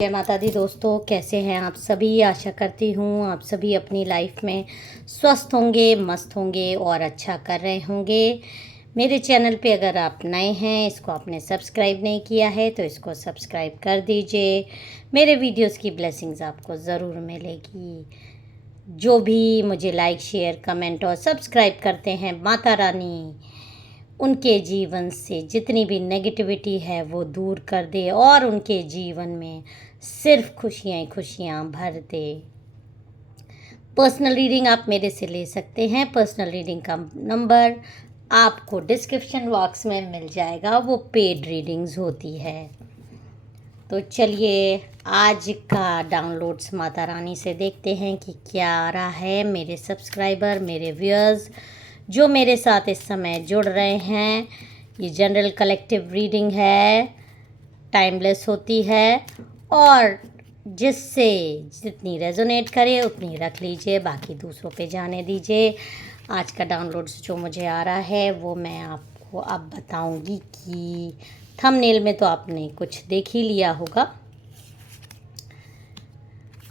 जय माता दी दोस्तों, कैसे हैं आप सभी। आशा करती हूँ आप सभी अपनी लाइफ में स्वस्थ होंगे, मस्त होंगे और अच्छा कर रहे होंगे। मेरे चैनल पे अगर आप नए हैं, इसको आपने सब्सक्राइब नहीं किया है तो इसको सब्सक्राइब कर दीजिए। मेरे वीडियोस की ब्लेसिंग्स आपको ज़रूर मिलेगी। जो भी मुझे लाइक, शेयर, कमेंट और सब्सक्राइब करते हैं, माता रानी उनके जीवन से जितनी भी नेगेटिविटी है वो दूर कर दे और उनके जीवन में सिर्फ खुशियाँ ही खुशियाँ भर दे। पर्सनल रीडिंग आप मेरे से ले सकते हैं। पर्सनल रीडिंग का नंबर आपको डिस्क्रिप्शन बॉक्स में मिल जाएगा, वो पेड रीडिंग्स होती है। तो चलिए आज का डाउनलोड्स माता रानी से देखते हैं कि क्या आ रहा है। मेरे सब्सक्राइबर, मेरे व्यूअर्स जो मेरे साथ इस समय जुड़ रहे हैं, ये जनरल कलेक्टिव रीडिंग है, टाइमलेस होती है और जिससे जितनी रेजोनेट करे उतनी रख लीजिए, बाकी दूसरों पे जाने दीजिए। आज का डाउनलोड्स जो मुझे आ रहा है वो मैं आपको अब बताऊंगी कि थंबनेल में तो आपने कुछ देख ही लिया होगा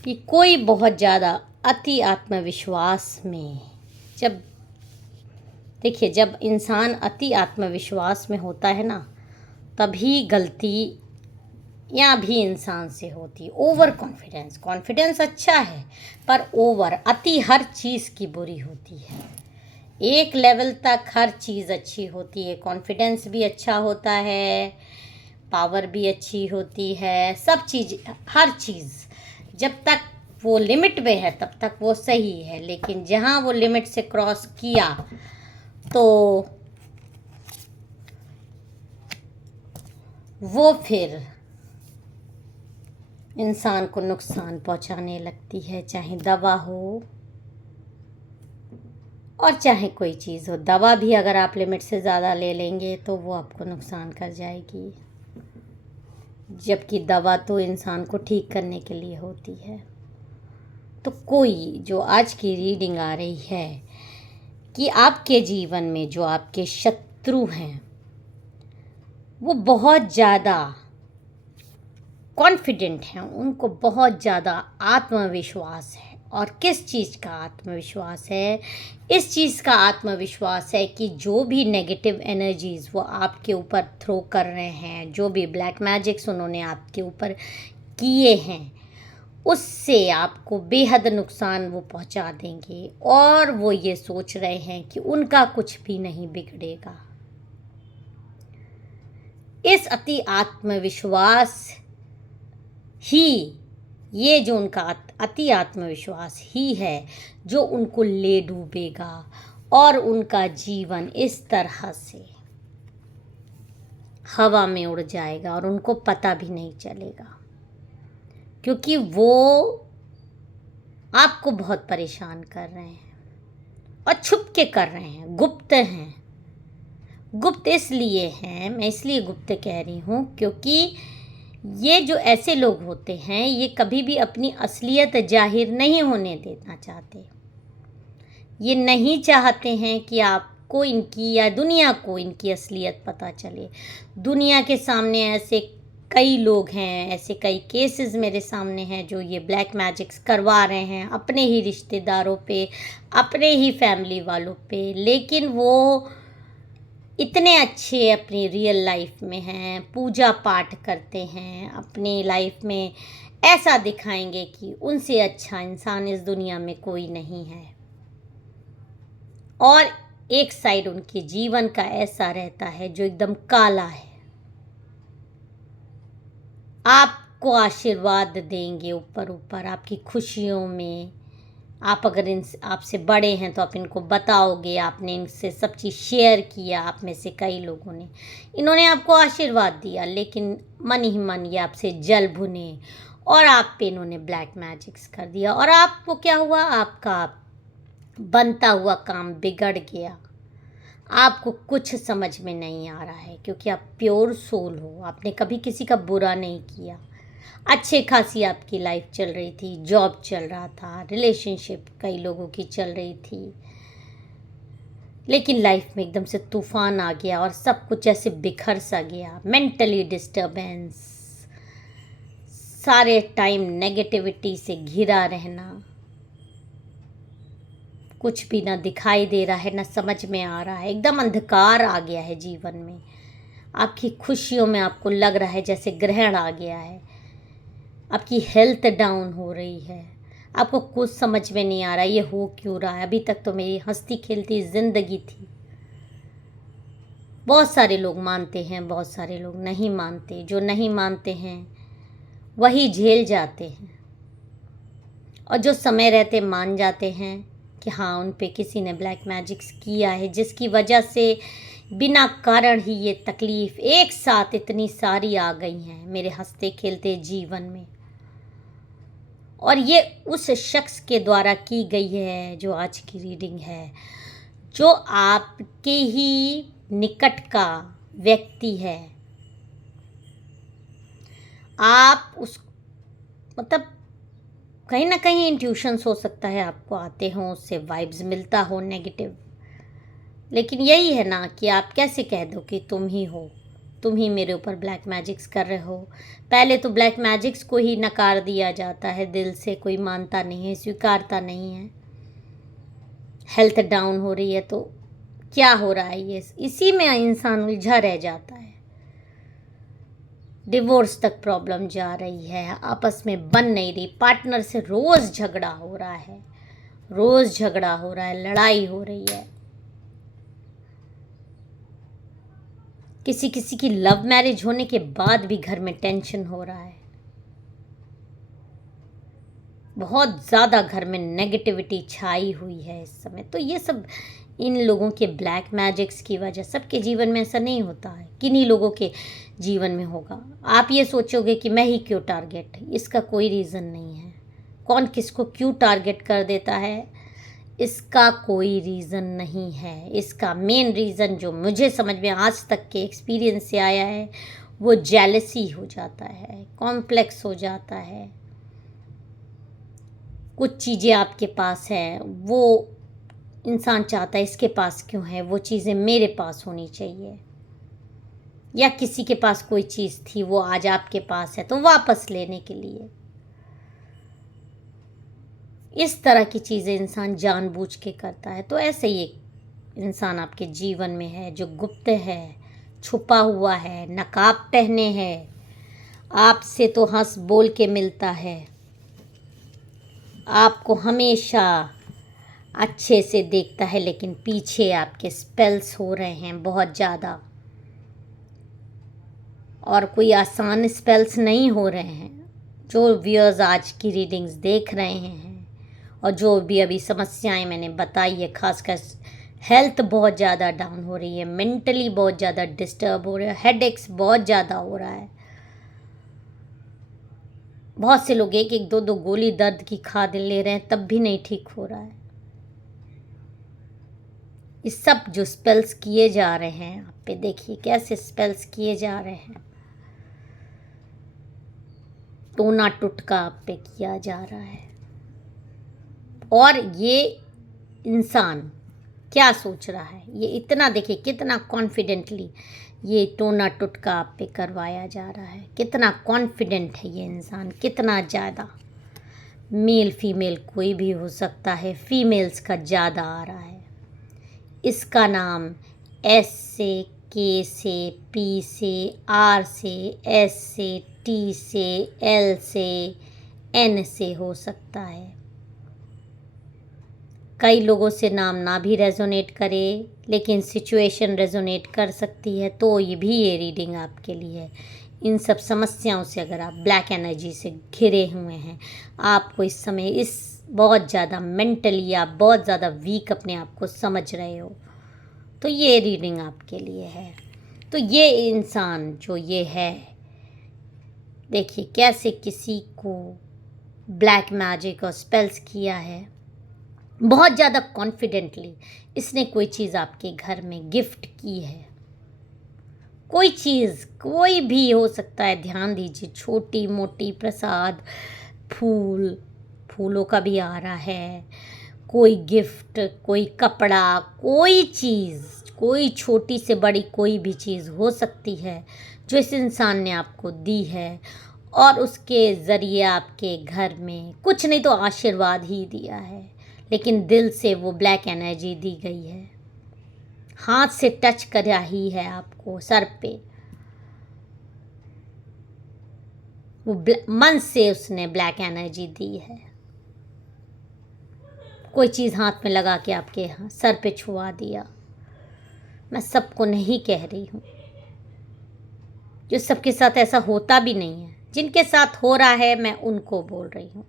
कि कोई बहुत ज़्यादा अति आत्मविश्वास में देखिए, जब इंसान अति आत्मविश्वास में होता है ना, तभी गलती या भी इंसान से होती। ओवर कॉन्फिडेंस अच्छा है, पर ओवर अति हर चीज़ की बुरी होती है। एक लेवल तक हर चीज़ अच्छी होती है, कॉन्फिडेंस भी अच्छा होता है, पावर भी अच्छी होती है, सब चीज़, हर चीज़ जब तक वो लिमिट में है तब तक वो सही है। लेकिन जहाँ वो लिमिट से क्रॉस किया तो वो फिर इंसान को नुकसान पहुंचाने लगती है, चाहे दवा हो और चाहे कोई चीज़ हो। दवा भी अगर आप लिमिट से ज़्यादा ले लेंगे तो वो आपको नुकसान कर जाएगी, जबकि दवा तो इंसान को ठीक करने के लिए होती है। तो कोई जो आज की रीडिंग आ रही है कि आपके जीवन में जो आपके शत्रु हैं वो बहुत ज़्यादा कॉन्फिडेंट हैं, उनको बहुत ज़्यादा आत्मविश्वास है। और किस चीज़ का आत्मविश्वास है? इस चीज़ का आत्मविश्वास है कि जो भी नेगेटिव एनर्जीज़ वो आपके ऊपर थ्रो कर रहे हैं, जो भी ब्लैक मैजिक्स उन्होंने आपके ऊपर किए हैं, उससे आपको बेहद नुकसान वो पहुंचा देंगे। और वो ये सोच रहे हैं कि उनका कुछ भी नहीं बिगड़ेगा। इस अति आत्मविश्वास ही, ये जो उनका अति आत्मविश्वास ही है जो उनको ले डूबेगा और उनका जीवन इस तरह से हवा में उड़ जाएगा और उनको पता भी नहीं चलेगा, क्योंकि वो आपको बहुत परेशान कर रहे हैं और छुप के कर रहे हैं, गुप्त हैं। गुप्त इसलिए हैं, मैं इसलिए गुप्त कह रही हूँ क्योंकि ये जो ऐसे लोग होते हैं ये कभी भी अपनी असलियत जाहिर नहीं होने देना चाहते। ये नहीं चाहते हैं कि आपको इनकी या दुनिया को इनकी असलियत पता चले। दुनिया के सामने ऐसे कई लोग हैं, ऐसे कई केसेस मेरे सामने हैं जो ये ब्लैक मैजिक्स करवा रहे हैं अपने ही रिश्तेदारों पे, अपने ही फैमिली वालों पे। लेकिन वो इतने अच्छे अपनी रियल लाइफ में हैं, पूजा पाठ करते हैं, अपनी लाइफ में ऐसा दिखाएंगे कि उनसे अच्छा इंसान इस दुनिया में कोई नहीं है। और एक साइड उनके जीवन का ऐसा रहता है जो एकदम काला है। आपको आशीर्वाद देंगे ऊपर ऊपर आपकी खुशियों में। आप अगर आपसे बड़े हैं तो आप इनको बताओगे, आपने इनसे सब चीज़ शेयर किया, आप में से कई लोगों ने, इन्होंने आपको आशीर्वाद दिया, लेकिन मन ही मन ये आपसे जल भुने और आप पे इन्होंने ब्लैक मैजिक्स कर दिया। और आपको क्या हुआ? आपका बनता हुआ काम बिगड़ गया। आपको कुछ समझ में नहीं आ रहा है क्योंकि आप प्योर सोल हो, आपने कभी किसी का बुरा नहीं किया। अच्छे खासी आपकी लाइफ चल रही थी, जॉब चल रहा था, रिलेशनशिप कई लोगों की चल रही थी, लेकिन लाइफ में एकदम से तूफान आ गया और सब कुछ ऐसे बिखर सा गया। मेंटली डिस्टर्बेंस, सारे टाइम नेगेटिविटी से घिरा रहना, कुछ भी ना दिखाई दे रहा है, ना समझ में आ रहा है, एकदम अंधकार आ गया है जीवन में। आपकी खुशियों में आपको लग रहा है जैसे ग्रहण आ गया है। आपकी हेल्थ डाउन हो रही है, आपको कुछ समझ में नहीं आ रहा ये हो क्यों रहा है। अभी तक तो मेरी हंसती खेलती ज़िंदगी थी। बहुत सारे लोग मानते हैं, बहुत सारे लोग नहीं मानते। जो नहीं मानते हैं वही झेल जाते हैं, और जो समय रहते मान जाते हैं कि हाँ उन पे किसी ने ब्लैक मैजिक्स किया है, जिसकी वजह से बिना कारण ही ये तकलीफ़ एक साथ इतनी सारी आ गई हैं मेरे हंसते खेलते जीवन में। और ये उस शख्स के द्वारा की गई है जो आज की रीडिंग है, जो आपके ही निकट का व्यक्ति है। आप उस मतलब कहीं ना कहीं इंट्यूशंस हो सकता है आपको आते हों, उससे वाइब्स मिलता हो नेगेटिव, लेकिन यही है ना कि आप कैसे कह दो कि तुम ही हो, तुम ही मेरे ऊपर ब्लैक मैजिक्स कर रहे हो। पहले तो ब्लैक मैजिक्स को ही नकार दिया जाता है, दिल से कोई मानता नहीं है, स्वीकारता नहीं है। हेल्थ डाउन हो रही है तो क्या हो रहा है, ये इसी में इंसान उलझा रह जाता है। डिवोर्स तक प्रॉब्लम जा रही है, आपस में बन नहीं रही, पार्टनर से रोज़ झगड़ा हो रहा है, रोज़ झगड़ा हो रहा है, लड़ाई हो रही है। किसी किसी की लव मैरिज होने के बाद भी घर में टेंशन हो रहा है। बहुत ज़्यादा घर में नेगेटिविटी छाई हुई है इस समय। तो ये सब इन लोगों के ब्लैक मैजिक्स की वजह, सबके जीवन में ऐसा नहीं होता है, किन्हीं लोगों के जीवन में होगा। आप ये सोचोगे कि मैं ही क्यों टारगेट, इसका कोई रीज़न नहीं है। कौन किसको क्यों टारगेट कर देता है इसका कोई रीज़न नहीं है। इसका मेन रीज़न जो मुझे समझ में आज तक के एक्सपीरियंस से आया है वो जेलसी हो जाता है, कॉम्प्लेक्स हो जाता है। कुछ चीज़ें आपके पास हैं, वो इंसान चाहता है इसके पास क्यों है, वो चीज़ें मेरे पास होनी चाहिए। या किसी के पास कोई चीज़ थी वो आज आपके पास है तो वापस लेने के लिए। इस तरह की चीज़ें इंसान जानबूझ के करता है। तो ऐसे ही एक इंसान आपके जीवन में है जो गुप्त है, छुपा हुआ है, नकाब पहने है, आपसे तो हंस बोल के मिलता है, आपको हमेशा अच्छे से देखता है, लेकिन पीछे आपके स्पेल्स हो रहे हैं बहुत ज़्यादा, और कोई आसान स्पेल्स नहीं हो रहे हैं। जो व्यूअर्स आज की रीडिंग्स देख रहे हैं और जो भी अभी समस्याएं मैंने बताई है, खासकर हेल्थ बहुत ज़्यादा डाउन हो रही है, मेंटली बहुत ज़्यादा डिस्टर्ब हो रहा है, हेडेक्स बहुत ज़्यादा हो रहा है। बहुत से लोग एक एक दो दो गोली दर्द की खा ले रहे हैं तब भी नहीं ठीक हो रहा है। ये सब जो स्पेल्स किए जा रहे हैं आप पे, देखिए कैसे स्पेल्स किए जा रहे हैं। टोना टुटका आप पे किया जा रहा है। और ये इंसान क्या सोच रहा है, ये इतना देखिए कितना कॉन्फिडेंटली ये टोना टुटका आप पे करवाया जा रहा है। कितना कॉन्फिडेंट है ये इंसान, कितना ज़्यादा। मेल फीमेल कोई भी हो सकता है, फीमेल्स का ज़्यादा आ रहा है। इसका नाम एस से, के से, पी से, आर से, एस से, टी से, एल से, एन से हो सकता है। कई लोगों से नाम ना भी रेजोनेट करे, लेकिन सिचुएशन रेजोनेट कर सकती है, तो ये रीडिंग आपके लिए है। इन सब समस्याओं से अगर आप ब्लैक एनर्जी से घिरे हुए हैं, आपको इस समय इस बहुत ज़्यादा मेंटली आप बहुत ज़्यादा वीक अपने आप को समझ रहे हो, तो ये रीडिंग आपके लिए है। तो ये इंसान जो ये है, देखिए कैसे किसी को ब्लैक मैजिक और स्पेल्स किया है। बहुत ज़्यादा कॉन्फिडेंटली इसने कोई चीज़ आपके घर में गिफ्ट की है। कोई चीज़ कोई भी हो सकता है, ध्यान दीजिए, छोटी मोटी प्रसाद, फूल, फूलों का भी आ रहा है, कोई गिफ्ट, कोई कपड़ा, कोई चीज़, कोई छोटी से बड़ी कोई भी चीज़ हो सकती है जो इस इंसान ने आपको दी है। और उसके ज़रिए आपके घर में कुछ नहीं तो आशीर्वाद ही दिया है, लेकिन दिल से वो ब्लैक एनर्जी दी गई है। हाथ से टच करा ही है आपको सर पे, वो मन से उसने ब्लैक एनर्जी दी है। कोई चीज़ हाथ में लगा के आपके सर पे छुआ दिया। मैं सबको नहीं कह रही हूँ, जो सबके साथ ऐसा होता भी नहीं है, जिनके साथ हो रहा है मैं उनको बोल रही हूँ।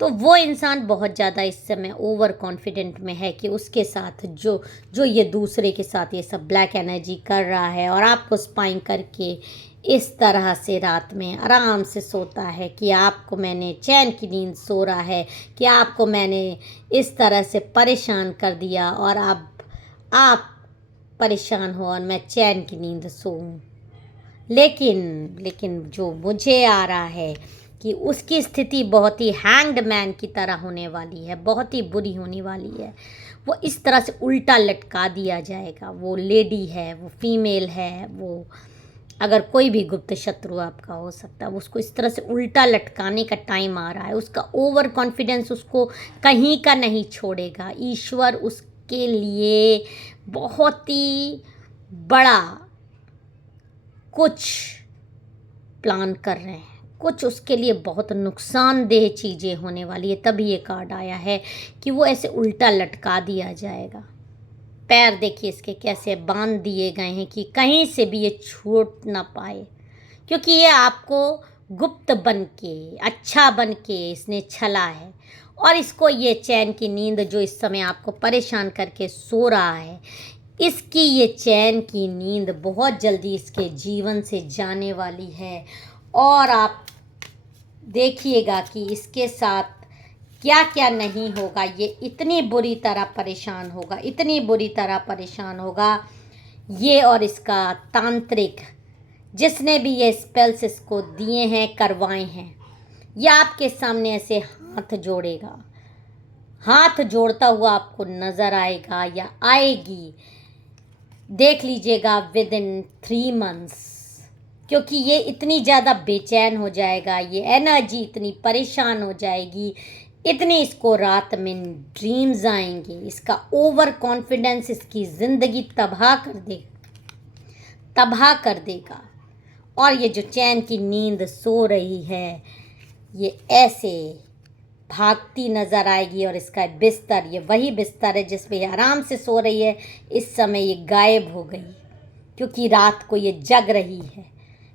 तो वो इंसान बहुत ज़्यादा इस समय ओवर कॉन्फिडेंट में है कि उसके साथ जो ये दूसरे के साथ ये सब ब्लैक एनर्जी कर रहा है और आपको स्पाइंग करके इस तरह से रात में आराम से सोता है कि आपको मैंने चैन की नींद सो रहा है कि आपको मैंने इस तरह से परेशान कर दिया और अब आप परेशान हो और मैं चैन की नींद सोऊं। लेकिन जो मुझे आ रहा है कि उसकी स्थिति बहुत ही हैंग्ड मैन की तरह होने वाली है, बहुत ही बुरी होने वाली है। वो इस तरह से उल्टा लटका दिया जाएगा। वो लेडी है, वो फीमेल है, वो अगर कोई भी गुप्त शत्रु आपका हो सकता है, उसको इस तरह से उल्टा लटकाने का टाइम आ रहा है। उसका ओवर कॉन्फिडेंस उसको कहीं का नहीं छोड़ेगा। ईश्वर उसके लिए बहुत ही बड़ा कुछ प्लान कर रहे हैं, कुछ उसके लिए बहुत नुकसानदेह चीज़ें होने वाली है। तभी ये कार्ड आया है कि वो ऐसे उल्टा लटका दिया जाएगा। पैर देखिए इसके कैसे बांध दिए गए हैं कि कहीं से भी ये छूट ना पाए, क्योंकि ये आपको गुप्त बन के, अच्छा बन के इसने छला है। और इसको ये चैन की नींद जो इस समय आपको परेशान करके सो रहा है, इसकी ये चैन की नींद बहुत जल्दी इसके जीवन से जाने वाली है। और आप देखिएगा कि इसके साथ क्या क्या नहीं होगा। ये इतनी बुरी तरह परेशान होगा, इतनी बुरी तरह परेशान होगा ये। और इसका तांत्रिक जिसने भी ये स्पेल्स इसको दिए हैं, करवाए हैं, ये आपके सामने ऐसे हाथ जोड़ेगा, हाथ जोड़ता हुआ आपको नज़र आएगा या आएगी। देख लीजिएगा विद इन 3 months, क्योंकि ये इतनी ज़्यादा बेचैन हो जाएगा, ये एनर्जी इतनी परेशान हो जाएगी, इतनी इसको रात में ड्रीम्स आएंगे। इसका ओवर कॉन्फिडेंस इसकी ज़िंदगी तबाह कर देगा। और ये जो चैन की नींद सो रही है, ये ऐसे भागती नज़र आएगी। और इसका बिस्तर, ये वही बिस्तर है जिस पे ये आराम से सो रही है, इस समय ये गायब हो गई, क्योंकि रात को ये जग रही है।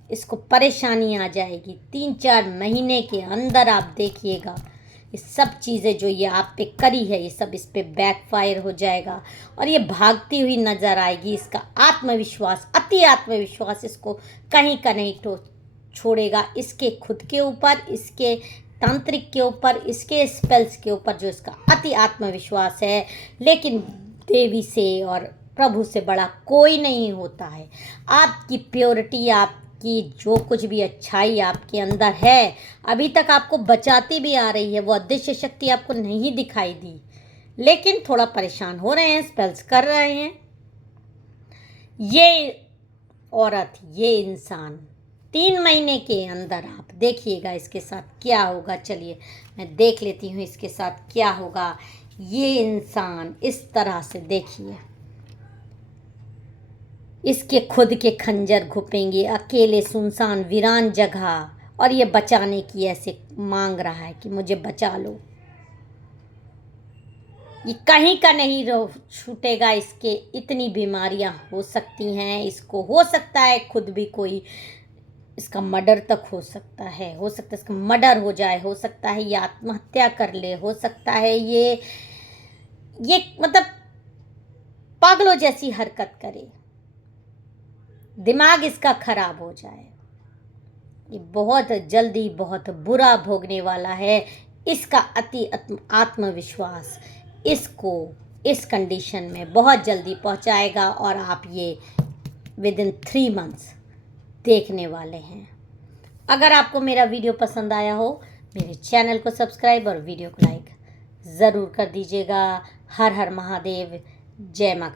इसको परेशानी आ जाएगी। 3-4 महीने के अंदर आप देखिएगा ये सब चीज़ें जो ये आप पे करी है, ये सब इस पे बैकफायर हो जाएगा और ये भागती हुई नज़र आएगी। इसका आत्मविश्वास, अति आत्मविश्वास इसको कहीं का नहीं छोड़ेगा। इसके खुद के ऊपर, इसके तांत्रिक के ऊपर, इसके स्पेल्स के ऊपर जो इसका अति आत्मविश्वास है। लेकिन देवी से और प्रभु से बड़ा कोई नहीं होता है। आपकी प्योरिटी, आपकी जो कुछ भी अच्छाई आपके अंदर है, अभी तक आपको बचाती भी आ रही है। वो अदृश्य शक्ति आपको नहीं दिखाई दी, लेकिन थोड़ा परेशान हो रहे हैं, स्पेल्स कर रहे हैं। ये औरत, ये इंसान 3 महीने के अंदर आप देखिएगा इसके साथ क्या होगा। चलिए मैं देख लेती हूँ इसके साथ क्या होगा। ये इंसान इस तरह से, देखिए इसके खुद के खंजर घुपेंगे, अकेले सुनसान वीरान जगह, और ये बचाने की ऐसे मांग रहा है कि मुझे बचा लो। ये कहीं का नहीं छूटेगा। इसके इतनी बीमारियां हो सकती हैं, इसको हो सकता है खुद भी कोई इसका मर्डर तक हो सकता है इसका मर्डर हो जाए, हो सकता है ये आत्महत्या कर ले, हो सकता है ये मतलब पागलों जैसी हरकत करे, दिमाग इसका खराब हो जाए। ये बहुत जल्दी बहुत बुरा भोगने वाला है। इसका अति आत्मविश्वास इसको इस कंडीशन में बहुत जल्दी पहुंचाएगा और आप ये विद इन 3 months देखने वाले हैं। अगर आपको मेरा वीडियो पसंद आया हो, मेरे चैनल को सब्सक्राइब और वीडियो को लाइक ज़रूर कर दीजिएगा। हर हर महादेव, जय माँ।